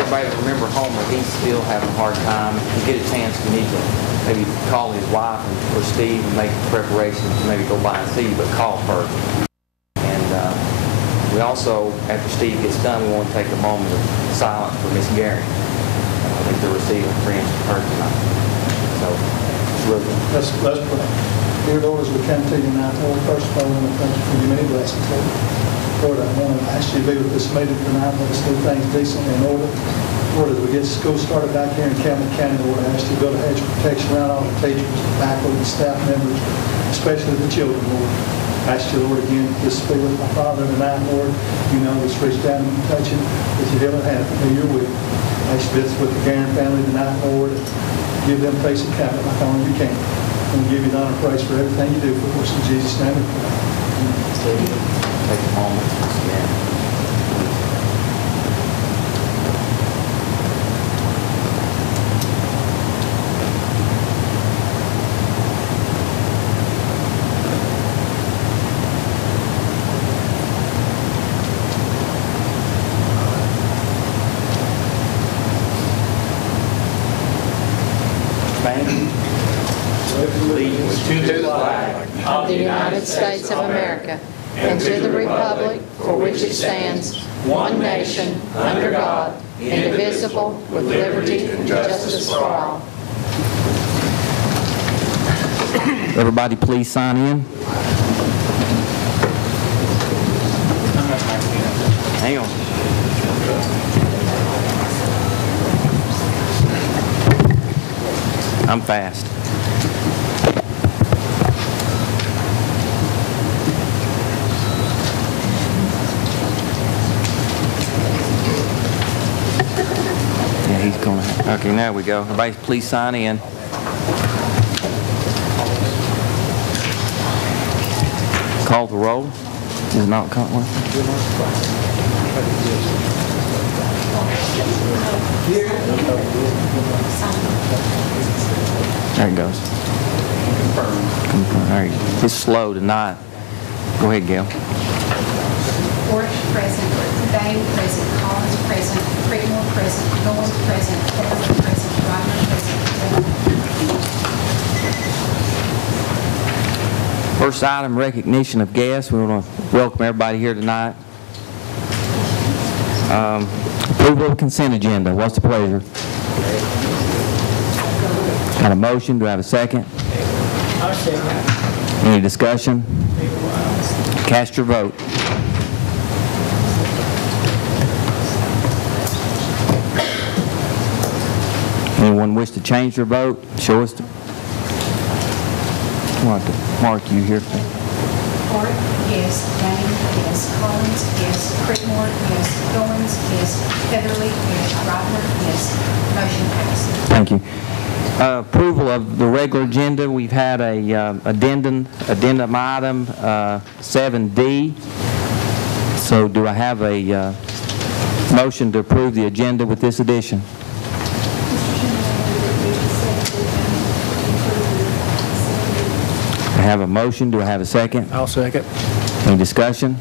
everybody to remember Homer, he's still having a hard time. If you get a chance, you need to maybe call his wife or Steve and make preparations to maybe go by and see you, but call first. And we also, after Steve gets done, we want to take a moment of silence for Miss Gary. I think they're receiving friends from her tonight. So, Let's pray. Dear Lord, as we come to you now, Lord, first of all, I want to thank you for your many blessings, Lord. Lord, I want to ask you to be with this meeting tonight. Let us do things decently in order. Lord, as we get school started back here in Campbell County, Lord, I ask you to build a hedge of protection around all the teachers, the faculty, the staff members, especially the children, Lord. I ask you, Lord, again, just be with my father tonight, Lord. You know, just reach down and touch him with your healing hand and do your will. I ask you this with the Guerin family tonight, Lord. Give them peace and comfort like only you can. And give you the honor and praise for everything you do for us. In Jesus' name we pray. take a moment to stand. To the flag of the United States of America and to the republic for which it stands, one nation, under God, indivisible, with liberty and justice for all. Everybody please sign in. Hang on. I'm fast. Okay, now we go. Everybody please sign in. Call the roll. Is not Cutler? There it goes. Confirm. There you go. It's slow tonight. Go ahead, Gail. Ford present, Bain present, Collins present, Creedmoor present, Goins present, Beverly present, Ryder present. First item, recognition of guests. We want to welcome everybody here tonight. Approval of consent agenda. What's the pleasure? Got a motion? Do I have a second? Any discussion? Cast your vote. Anyone wish to change their vote? Show us. Mark, you here? Ford, yes. Bain, yes. Collins, yes. Creedmoor, yes. Goins, yes. Beverly, yes. Ryder, yes. Motion passed. Thank you. Approval of the regular agenda. We've had a addendum item 7D. So do I have a motion to approve the agenda with this addition? I have a motion. Do I have a second? I'll second. Any discussion?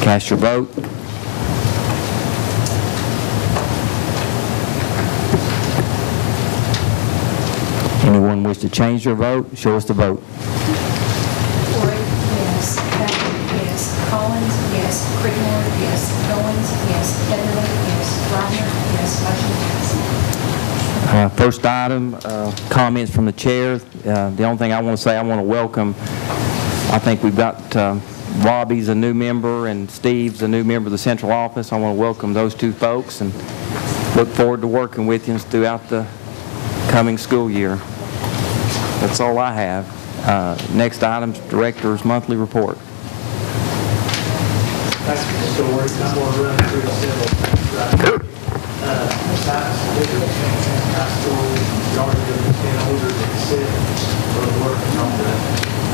Cast your vote. Anyone wish to change their vote? Show us the vote. Ford, yes. Bain, yes. Collins, yes. Creedmoor, yes. Goins, yes. Beverly, yes. Ryder, yes. Motion passed. First item, comments from the chair. The only thing I want to say, I want to welcome, I think we've got Robbie's a new member and Steve's a new member of the central office. I want to welcome those two folks and look forward to working with you throughout the coming school year. That's all I have. Next item's Director's Monthly Report. Thanks for the story. I'm going to run through several things right here. High school, majority of the 10 orders accept. We're working on the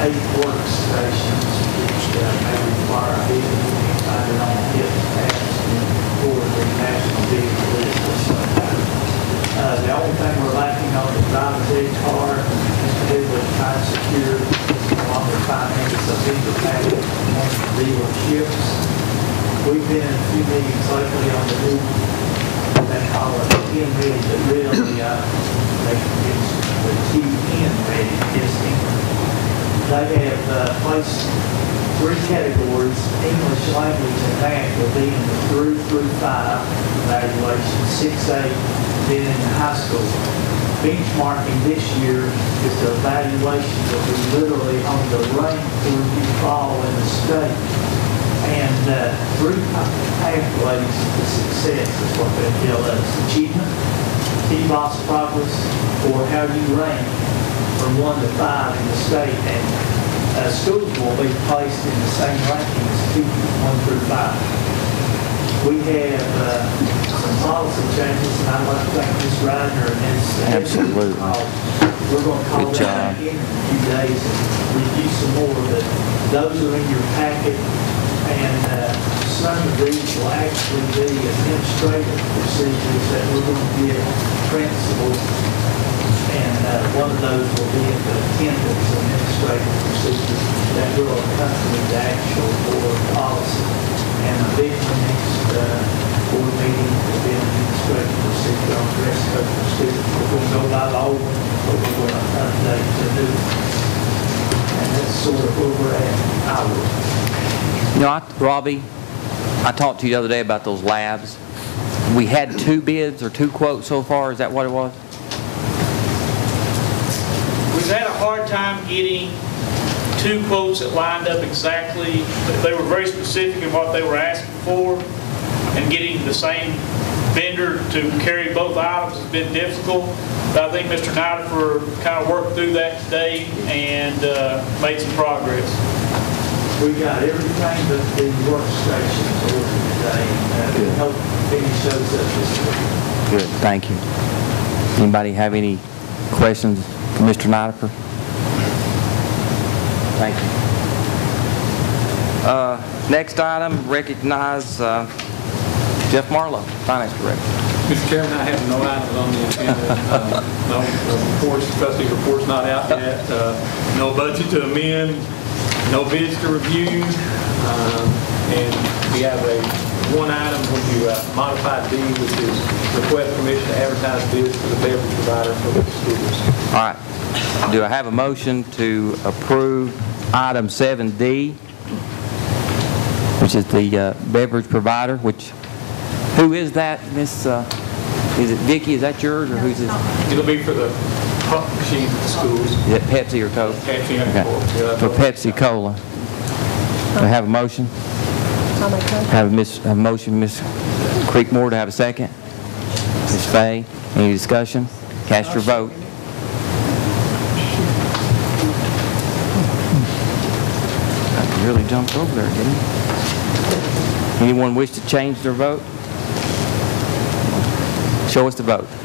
8 workstations, which may require a bid. Decided on the HIP task for the national bid list. The only thing we're lacking on the driver's ed card is to do with trying to secure along with finances of vendor pay on dealerships. We've been in a few meetings lately on the new that in ready, but really, it's the Q10 ready testing. They have placed 3 categories: English language and math will be in the through 5 evaluation, 6A, then in the high school. Benchmarking this year is the evaluation that we literally on the rank where you fall in the state. And 3 pathways to success is what they tell us: achievement, TBOS progress, or how you rank from 1 to 5 in the state. And schools will be placed in the same rankings, 1 through 5. We have some policy changes, and I'd like to thank Ms. Ryder and Ms. Absolutely. We're going to call Good that job. in a few days and review some more, but those are in your packet. And some of these will actually be administrative procedures that we're going to give principals. And one of those will be in the attendance administrative procedures that will accompany the actual board policy. And a big one next board meeting will be an administrative procedure on dress code for students. We're going to go by the old one, but we're going to update the new one. And that's sort of where we're at. You know, Robbie, I talked to you the other day about those labs. We had 2 bids or 2 quotes so far. Is that what it was? We've had a hard time getting 2 quotes that lined up exactly. They were very specific in what they were asking for, and getting the same vendor to carry both items has been difficult. But I think Mr. Nidifer kind of worked through that today and made some progress. We got everything but the workstations ordered today, and we hope finish those up this week. Good, thank you. Anybody have any questions for Mr. Nidifer? Thank you. Next item, recognize Jeff Marlowe, Finance Director. Mr. Chairman, I have no items on the agenda. No reports, trustee reports not out yet. No budget to amend, no bids to review, and we have one item when you modified D, which is request permission to advertise bids for the beverage provider for the schools. All right. Do I have a motion to approve item 7D, which is the beverage provider, who is that, Miss, is it Vicki? Is that yours, or who's this? It'll be for the pump machines at the schools. Is it Pepsi or Coke? Pepsi and Okay. Coke. For Pepsi Cola. Do I have a motion? I'll make that. Have a motion, Ms. Creekmore, to have a second? Ms. Fay, any discussion? Cast your vote. I really jumped over there, didn't he? Anyone wish to change their vote? Show us the vote. Worth,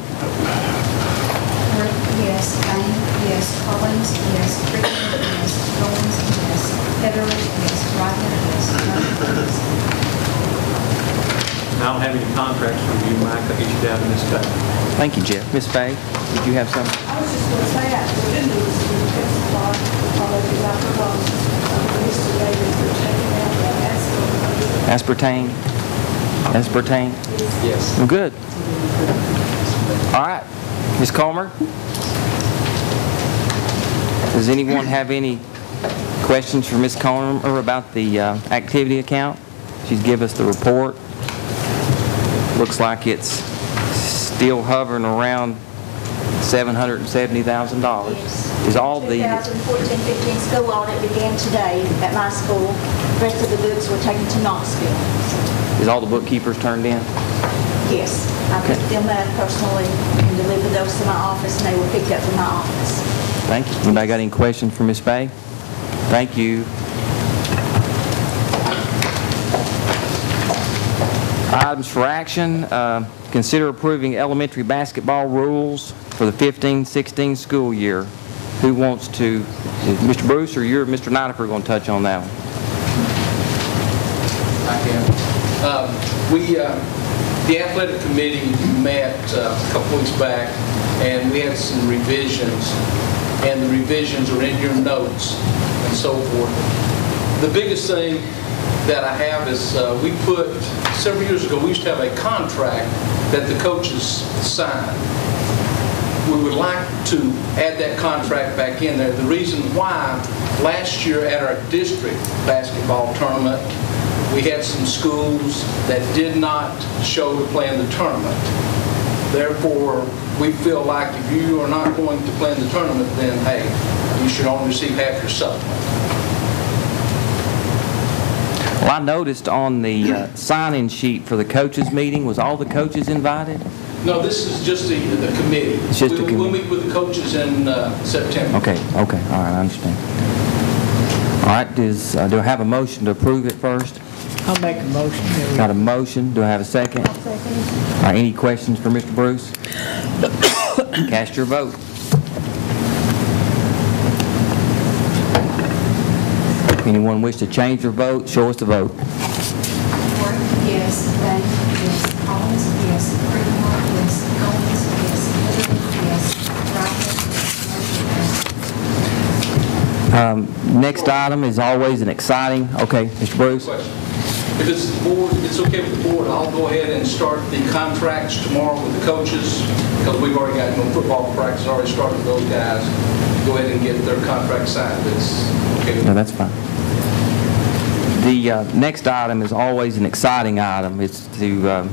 yes. Bain, yes. Collins, yes. Crickmore, yes. Goins, yes. Heatherly, yes. Rodner, yes. Murphy, yes. And I don't have any contracts to review, Mike. I issued out in this day. Thank you, Jeff. Ms. Fay, did you have something? I was just going to say, after the news, we testified, probably not for Mr. Davis for taking out that Aspartame? Aspartame? Yes. Well, good. All right. Ms. Comer? Does anyone have any questions for Ms. Comer about the activity account? She's given us the report. Looks like it's still hovering around $770,000. Yes. Is all the 2014-15 school audit began today at my school. The rest of the books were taken to Knoxville. is all the bookkeepers turned in? Yes, I picked them up personally and delivered those to my office, and they were picked up from my office. Thank you. Anybody got any questions for Ms. Fay? Thank you. Items for action. Consider approving elementary basketball rules for the 15-16 school year. Who wants to, is Mr. Bruce or you're Mr. Nidifer going to touch on that one? I can. The athletic committee met a couple weeks back, and we had some revisions, and the revisions are in your notes and so forth. The biggest thing that I have is we put, several years ago, we used to have a contract that the coaches signed. We would like to add that contract back in there. The reason why, last year at our district basketball tournament, we had some schools that did not show to play in the tournament. Therefore, we feel like if you are not going to play in the tournament, then, hey, you should only receive half your supplement. Well, I noticed on the sign-in sheet for the coaches meeting, was all the coaches invited? No, this is just the committee. It's just the We'll committee. meet with the coaches in September. Okay, all right, I understand. All right, do I have a motion to approve it first? I'll make a motion. Got a motion, do I have a second? All right, any questions for Mr. Bruce? Cast your vote. Anyone wish to change their vote, show us the vote. Ford, yes. Bank, yes. Collins, yes. Creedmoor, yes. Goins, yes. Heatherly, yes. Rodman, motion passes. Next item is always an exciting, okay, Mr. Bruce? Question. If it's the board, if it's okay with the board, I'll go ahead and start the contracts tomorrow with the coaches, because we've already got, football practice already started with those guys. Go ahead and get their contract signed. It's okay with No, that's fine. The next item is always an exciting item. It's the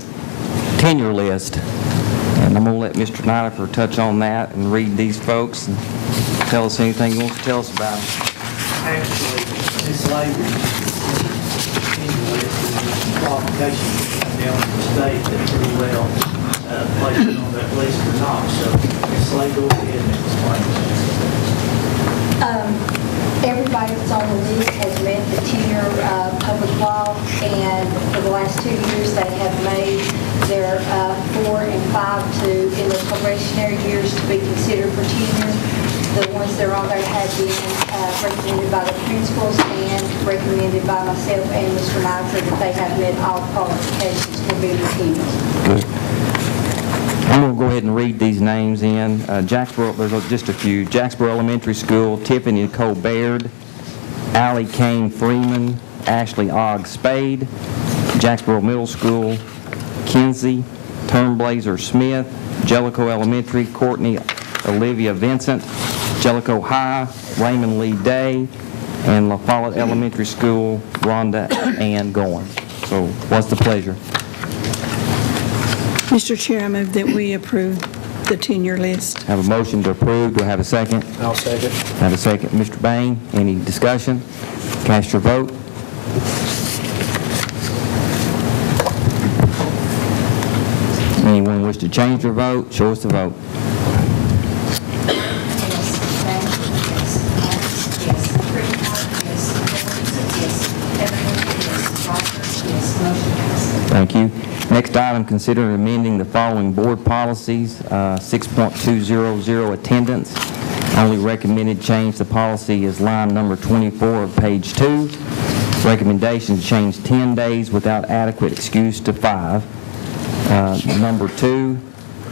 tenure list. And I'm going to let Mr. Nidifer touch on that and read these folks and tell us anything he wants to tell us about them. Actually, Ms. Lavery, qualifications come down from the state that pretty well placed it on that list or not. So Ms. Lavery, go ahead and explain. Everybody that's on the list has met the tenure public law, and for the last 2 years, they have made their 4 and 5 in their probationary years to be considered for tenure. The ones that are on there have been recommended by the principals and recommended by myself and Mr. Nidifer that they have met all qualifications for being tenured. Good. I'm going to go ahead and read these names in. Jacksboro, there's just a few. Jacksboro Elementary School, Tiffany Nicole Baird, Allie Kane Freeman, Ashley Ogg Spade. Jacksboro Middle School, Kinsey Turnblazer Smith. Jellicoe Elementary, Courtney Olivia Vincent. Jellicoe High, Raymond Lee Day. And La Follette Elementary School, Rhonda Ann Goins. So what's the pleasure? Mr. Chair, I move that we approve the tenure list. Have a motion to approve. Do I have a second? I'll second. Have a second. Mr. Bain, any discussion? Cast your vote. Anyone wish to change their vote? Show us the vote. Yes. Bank, yes. Collins, yes. Creedmoor, yes. Goins, yes. Heatherly, yes. Rodman, yes. Motion passes. Thank you. Next item, consider amending the following board policies. 6.200, attendance. Only recommended change the policy is line number 24 of page 2. Recommendation to change 10 days without adequate excuse to 5. Number 2,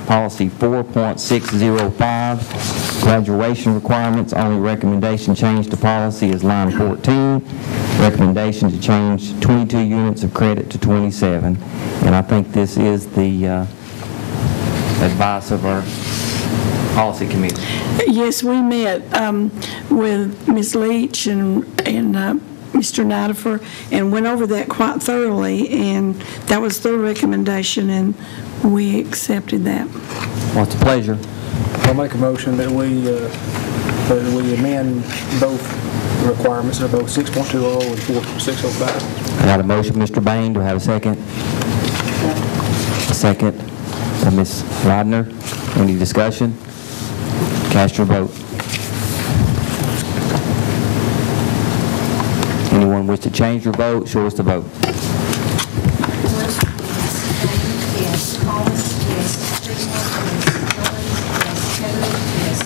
policy 4.605, graduation requirements. Only recommendation change to policy is line 14. Recommendation to change 22 units of credit to 27. And I think this is the advice of our policy committee. Yes, we met with Ms. Leach and Mr. Nidifer and went over that quite thoroughly, and that was their recommendation, and we accepted that. What's the pleasure? I'll make a motion that we amend both requirements, they're both 6.20 and 4.605. I got a motion, Mr. Bain. Do I have a second? A second. Ms. Rodner. Any discussion? Cast your vote. Anyone wish to change your vote? Show us the vote. Ford, yes. Bank, yes. Collins, yes. Creedmoor, yes. Goins, yes. Heatherly, yes.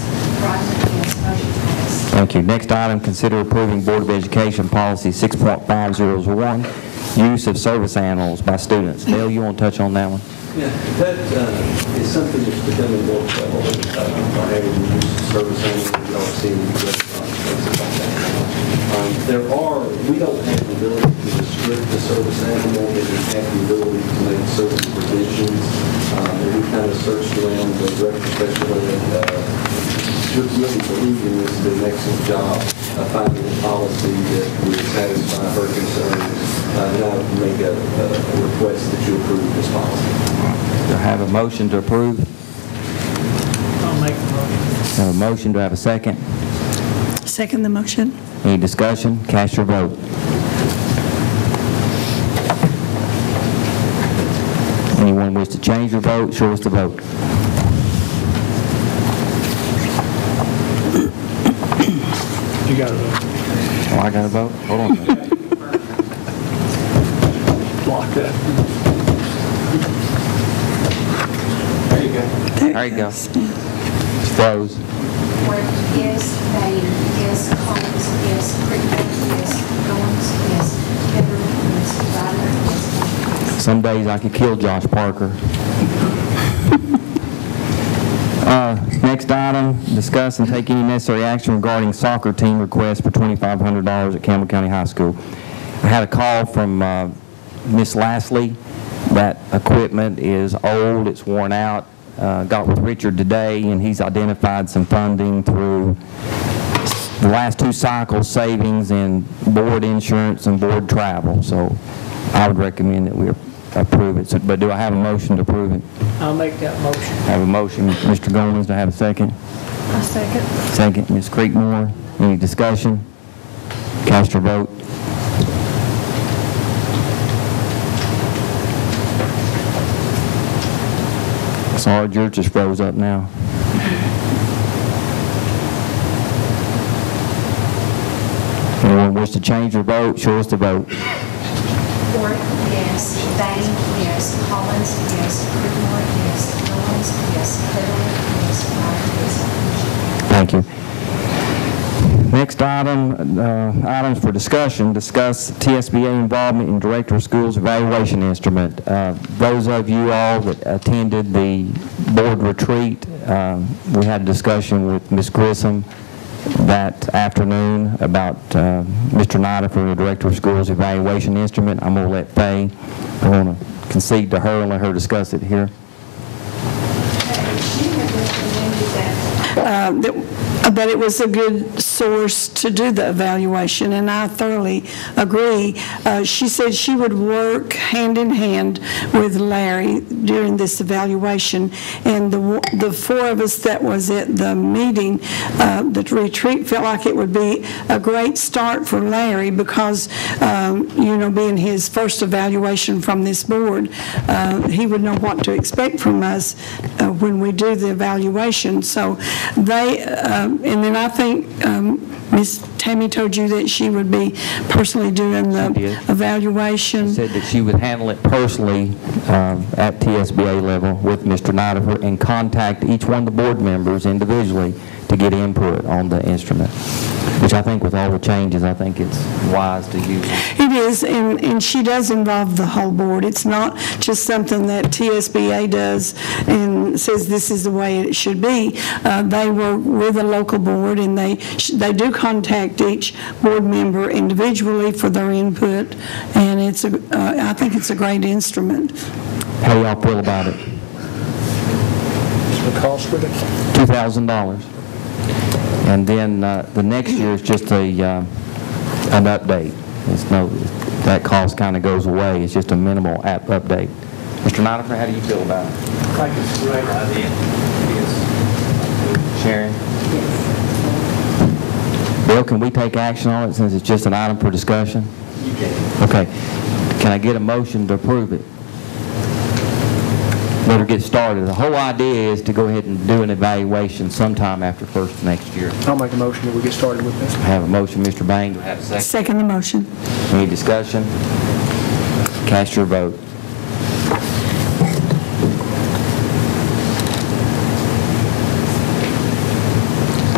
Rodman, yes. Motion passes. Thank you. Next item, consider approving Board of Education Policy 6.501, use of service animals by students. Dale, you want to touch on that one? Yeah, that is something that's becoming more prevalent by having the use of service animals. You don't see any restaurants, places like that. We don't have the ability to restrict the service animal, but we have the ability to make certain provisions. And we kind of searched around the record specialist and just really believe in this, did an excellent job of finding a policy that would satisfy her concerns. And I would make a request that you approve this policy. Do I have a motion to approve? I'll make the motion. I have a motion. Do I have a second? Second the motion. Any discussion? Cast your vote. Anyone wish to change your vote? Show us the vote. You got it. Oh, I got to vote? Hold on a minute. Block that. There you go. There you go. It's froze. Work, yes. Bain, yes. Collins, yes. Crickmore, yes. Goins, yes. Heatherly, yes. Ryder, yes. Some days I could kill Josh Parker. Next item, discuss and take any necessary action regarding soccer team request for $2,500 at Campbell County High School. I had a call from Miss Lashley. That equipment is old, it's worn out. Got with Richard today, and he's identified some funding through the last 2 cycles, savings in board insurance and board travel. So I would recommend that we approve it. So, but do I have a motion to approve it? I'll make that motion. I have a motion. Mr. Goins, do I have a second? A second. Second, Ms. Creekmore. Any discussion? Cast your vote. Sorry, yours just froze up now. Anyone wish to change your vote? Show us the vote. Ford, yes. Bain, yes. Collins, yes. Crickmore, yes. Goins, yes. Heatherly, yes. Ryder, yes. Thank you. Next item, items for discussion. Discuss TSBA involvement in Director of Schools evaluation instrument. Those of you all that attended the board retreat, we had a discussion with Ms. Grissom that afternoon about Mr. Nida for the Director of Schools evaluation instrument. I'm going to let Faye, I want to concede to her and let her discuss it here. She had recommended that But it was a good source to do the evaluation, and I thoroughly agree. She said she would work hand in hand with Larry during this evaluation, and the 4 of us that was at the meeting, the retreat, felt like it would be a great start for Larry because, being his first evaluation from this board, he would know what to expect from us when we do the evaluation. So they, and then I think Ms. Tammy told you that she would be personally doing the evaluation. She said that she would handle it personally at TSBA level with Mr. Nidifer and contact each one of the board members individually to get input on the instrument, which I think with all the changes, I think it's wise to use it. It is, and she does involve the whole board. It's not just something that TSBA does and says this is the way it should be. They work with a local board, and they do contact each board member individually for their input, and I think it's a great instrument. How do y'all feel about it? What's the cost with it? $2,000. And then the next year is just an update. That cost kind of goes away. It's just a minimal app update. Mr. Nidifer, how do you feel about it? I think it's a great idea. Sharon? Bill, can we take action on it since it's just an item for discussion? You can. Okay. Can I get a motion to approve it? Let her get started. The whole idea is to go ahead and do an evaluation sometime after first of next year. I'll make a motion that we get started with this. I have a motion, Mr. Bain. Do I have a second? Second the motion. Any discussion? Cast your vote.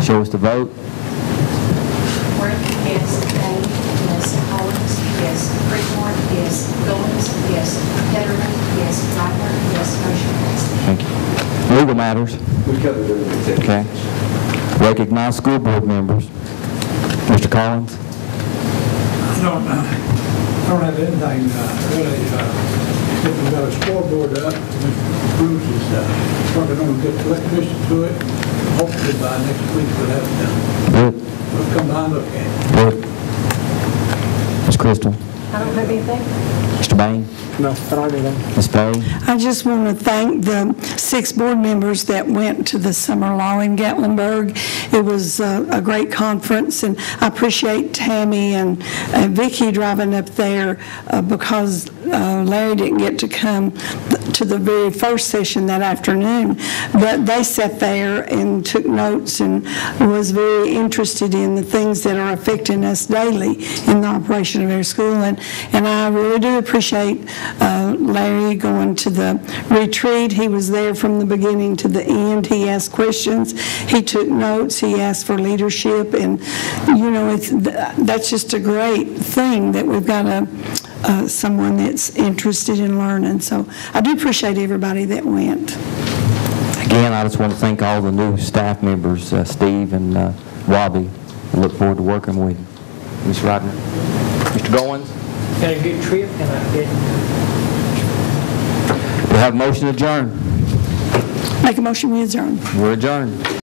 Show us the vote. Work, yes. Bain, yes. Collins, yes. Crickmore, yes. Goins, yes. Heatherly, yes. Ryder, yes. Motion passed. Thank you. Legal matters. We covered it in the executive Okay. session. Recognize school board members. Mr. Collins. don't have anything really. If we got a scoreboard up, Mr. Bruce is working on to get the electrician to it. Hopefully by next week we'll have it done. Good. We'll come by and look at it. Good. Ms. Crystal? I don't have anything. Mr. Bain? No, I don't have anything. Ms. Bay? I just want to thank the 6 board members that went to the summer law in Gatlinburg. It was a great conference, and I appreciate Tammy and Vicki driving up there because Larry didn't get to come to the very first session that afternoon, but they sat there and took notes and was very interested in the things that are affecting us daily in the operation of our school, and I really do appreciate Larry going to the retreat. He was there from the beginning to the end. He asked questions. He took notes. He asked for leadership. And, you know, that's just a great thing that we've got someone that's interested in learning. So I do appreciate everybody that went. Again, I just want to thank all the new staff members, Steve and Robbie. I look forward to working with you. Ms. Rodner. Mr. Goins? Had a good trip, and I did. We have a motion to adjourn. Make a motion, we adjourn. We're adjourned.